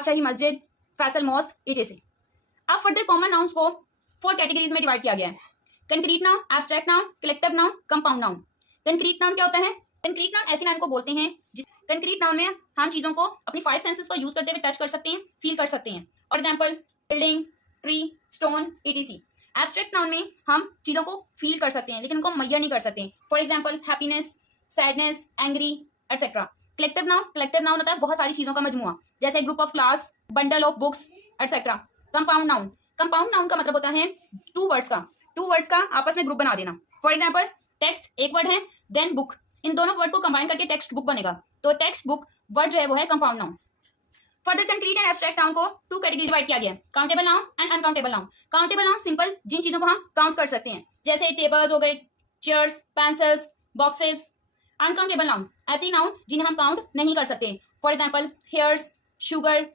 शाही मस्जिद, Faisal mask, etc. अब further common nouns को 4 कैटेगरीज में डिवाइड किया गया है। Concrete noun, abstract noun, collective noun, compound noun. Concrete noun क्या होता है? कंक्रीट नाउन ऐसी नाउन को बोलते हैं जिस कंक्रीट नाउन में हम चीजों को अपनी 5 सेंसेस को यूज करते हुए टच कर सकते हैं, फील कर सकते हैं। For example building, tree, stone, etc. Abstract noun में हम चीजों को फील कर सकते हैं लेकिन उनको मैयर नहीं कर सकते। For example happiness, sadness, angry, etcetera. Collective noun होता है बहुत सारी चीजों का मजमुआ, जैसे group of class, bundle of books, etcetera. Compound noun का मतलब होता है 2 वर्ड्स का आपस में ग्रुप बना देना। फॉर एग्जाम्पल टेक्स्ट एक वर्ड है, देन बुक, इन दोनों वर्ड को कंबाइन करके टेक्स्ट बुक बनेगा, तो टेक्स्ट बुक वर्ड जो है वो है compound noun. Further concrete and abstract noun को 2 कैटेगरी डिवाइड किया गया है, countable noun and uncountable noun. Countable noun simple, जिन चीजों को हम काउंट कर सकते हैं, जैसे टेबल्स हो गए, chairs, pencils, boxes. Uncountable noun ऐसी नाउन जिन्हें हम काउंट नहीं कर सकते। For example hairs, sugar,